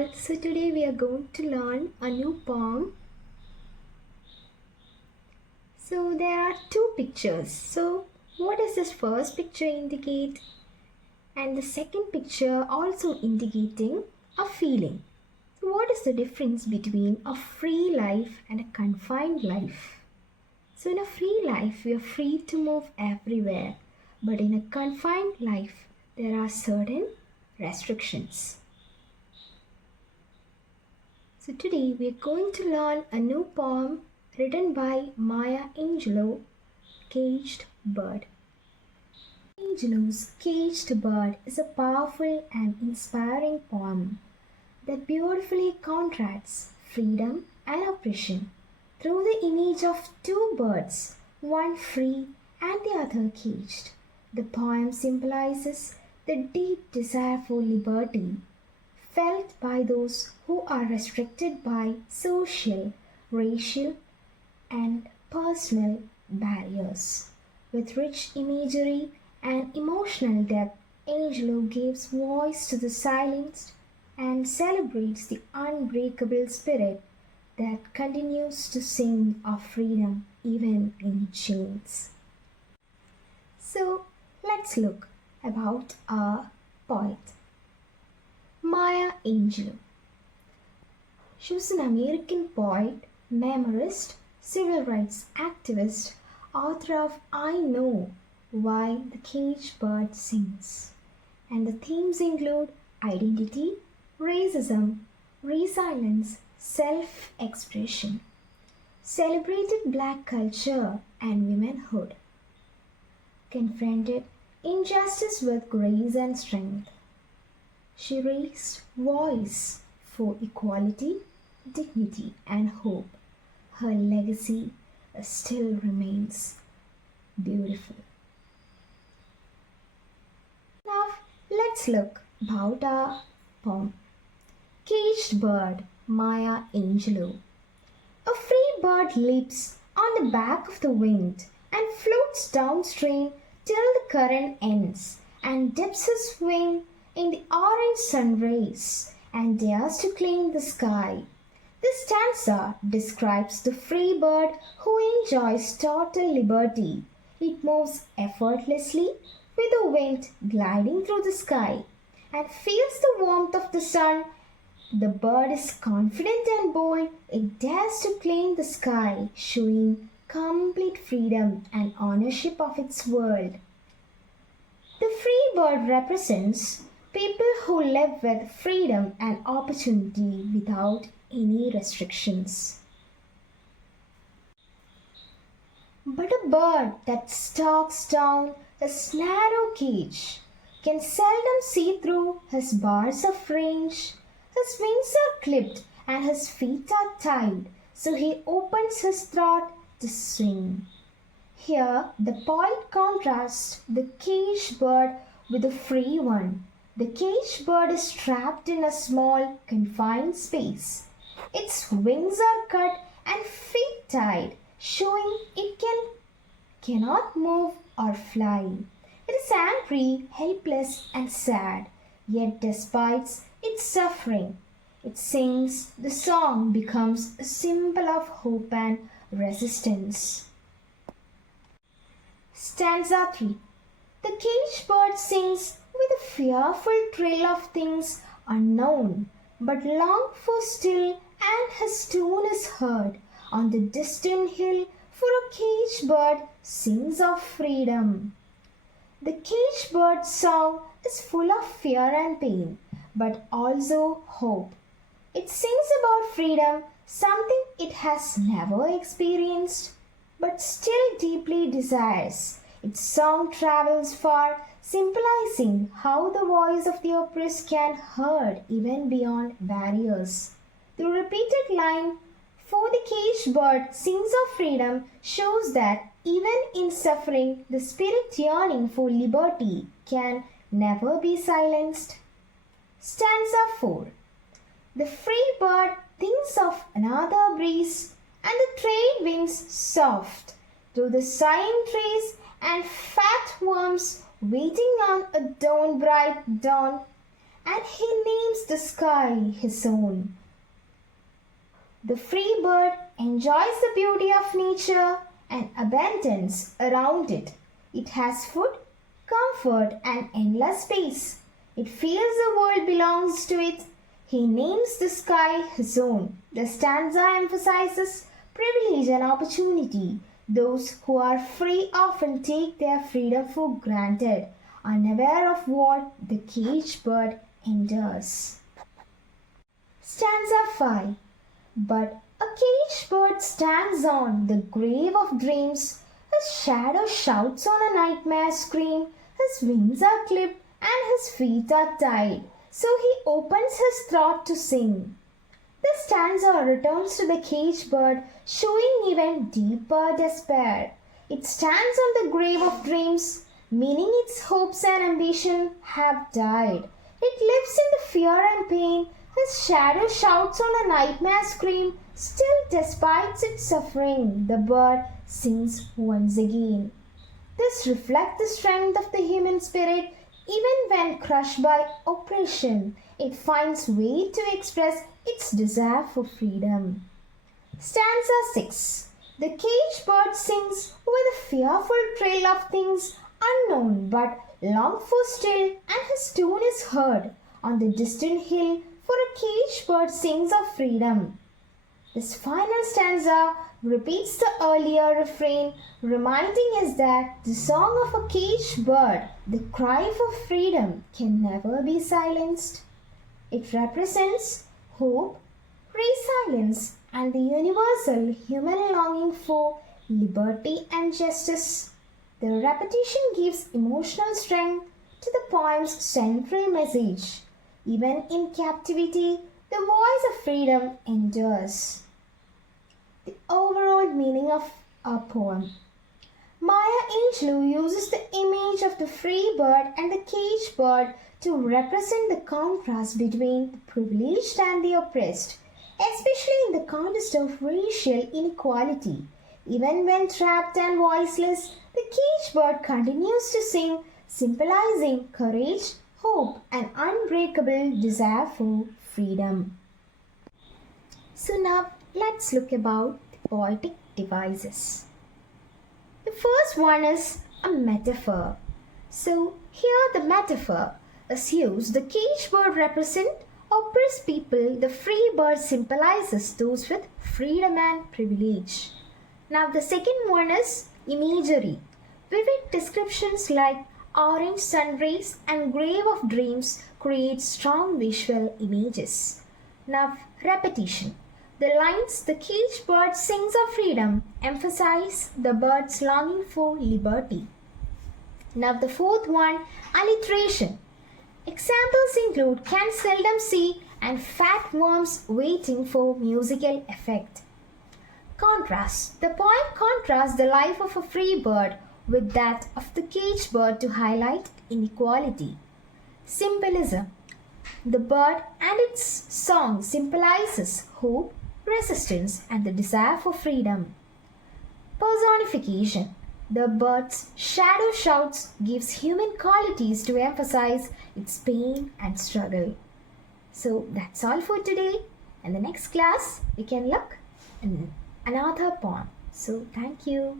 all, so today we are going to learn a new poem. So there are two pictures. So what does this first picture indicate? And the second picture also indicating a feeling. So what is the difference between a free life and a confined life? So in a free life we are free to move everywhere, but in a confined life there are certain restrictions. So today we are going to learn a new poem written by Angelou, Caged Bird. Angelou's Caged Bird is a powerful and inspiring poem that beautifully contrasts freedom and oppression through the image of two birds, one free and the other caged. The poem symbolizes the deep desire for liberty felt by those who are restricted by social, racial, and personal barriers. With rich imagery and emotional depth, Angelou gives voice to the silenced and celebrates the unbreakable spirit that continues to sing of freedom even in chains. So let's look about our poet. Maya Angelou. She was an American poet, memoirist, civil rights activist, author of I Know Why the Caged Bird Sings. And the themes include identity, racism, resilience, self-expression, celebrated black culture and womanhood, confronted injustice with grace and strength. She raised voice for equality, dignity, and hope. Her legacy still remains beautiful. Now, let's look about our poem. Caged Bird, Maya Angelou. A free bird leaps on the back of the wind and floats downstream till the current ends and dips his wing in the orange sun rays and dares to claim the sky. This stanza describes the free bird who enjoys total liberty. It moves effortlessly with the wind gliding through the sky and feels the warmth of the sun. The bird is confident and bold. It dares to claim the sky, showing complete freedom and ownership of its world. The free bird represents people who live with freedom and opportunity without any restrictions. But a bird that stalks down his narrow cage can seldom see through his bars of range. His wings are clipped and his feet are tied, so he opens his throat to swing. Here the poet contrasts the caged bird with the free one. The caged bird is trapped in a small, confined space. Its wings are cut and feet tied, showing it cannot move or fly. It is angry, helpless, and sad. Yet, despite its suffering, it sings. The song becomes a symbol of hope and resistance. Stanza 3. The caged bird sings with a fearful trill of things unknown, but long for still, and his tune is heard on the distant hill, for a caged bird sings of freedom. The caged bird's song is full of fear and pain, but also hope. It sings about freedom, something it has never experienced, but still deeply desires. Its song travels far, symbolizing how the voice of the oppressed can heard even beyond barriers. The repeated line, "For the caged bird sings of freedom," shows that even in suffering, the spirit yearning for liberty can never be silenced. Stanza 4. The free bird thinks of another breeze, and the trade winds soft through the sighing trees and fat worms waiting on a bright dawn. and he names the sky his own. The free bird enjoys the beauty of nature and abundance around it. It has food, comfort, and endless space. It feels the world belongs to it. He names the sky his own. The stanza emphasizes privilege and opportunity. Those who are free often take their freedom for granted, unaware of what the caged bird endures. Stanza 5. But a caged bird stands on the grave of dreams. His shadow shouts on a nightmare scream. His wings are clipped and his feet are tied. So he opens his throat to sing. This stanza returns to the caged bird, showing even deeper despair. It stands on the grave of dreams, meaning its hopes and ambition have died. It lives in the fear and pain. His shadow shouts on a nightmare scream. Still, despite its suffering, the bird sings once again. This reflects the strength of the human spirit. Even when crushed by oppression, it finds way to express its desire for freedom. Stanza 6. The caged bird sings with a fearful trail of things unknown but longed for still, and his tune is heard on the distant hill, for a caged bird sings of freedom. This final stanza repeats the earlier refrain, reminding us that the song of a caged bird, the cry for freedom, can never be silenced. It represents hope, resilience, and the universal human longing for liberty and justice. The repetition gives emotional strength to the poem's central message. Even in captivity, the voice of freedom endures. The overall meaning of our poem. Maya Angelou uses the image of the free bird and the caged bird to represent the contrast between the privileged and the oppressed, especially in the context of racial inequality. Even when trapped and voiceless, the caged bird continues to sing, symbolizing courage, hope, and unbreakable desire for freedom. So now let's look about the poetic devices. The first one is a metaphor. So here the metaphor assumes the caged bird represent oppressed people, the free bird symbolizes those with freedom and privilege. Now the second one is imagery. Vivid descriptions like orange sun rays and grave of dreams create strong visual images. Now repetition. The lines the caged bird sings of freedom emphasize the bird's longing for liberty. Now the fourth one, alliteration. Examples include can seldom see and fat worms waiting for musical effect. Contrast. The poem contrasts the life of a free bird with that of the caged bird to highlight inequality. Symbolism. The bird and its song symbolizes hope, resistance, and the desire for freedom. Personification. The bird's shadow shouts gives human qualities to emphasize its pain and struggle. So that's all for today. In the next class, we can look at another poem. So thank you.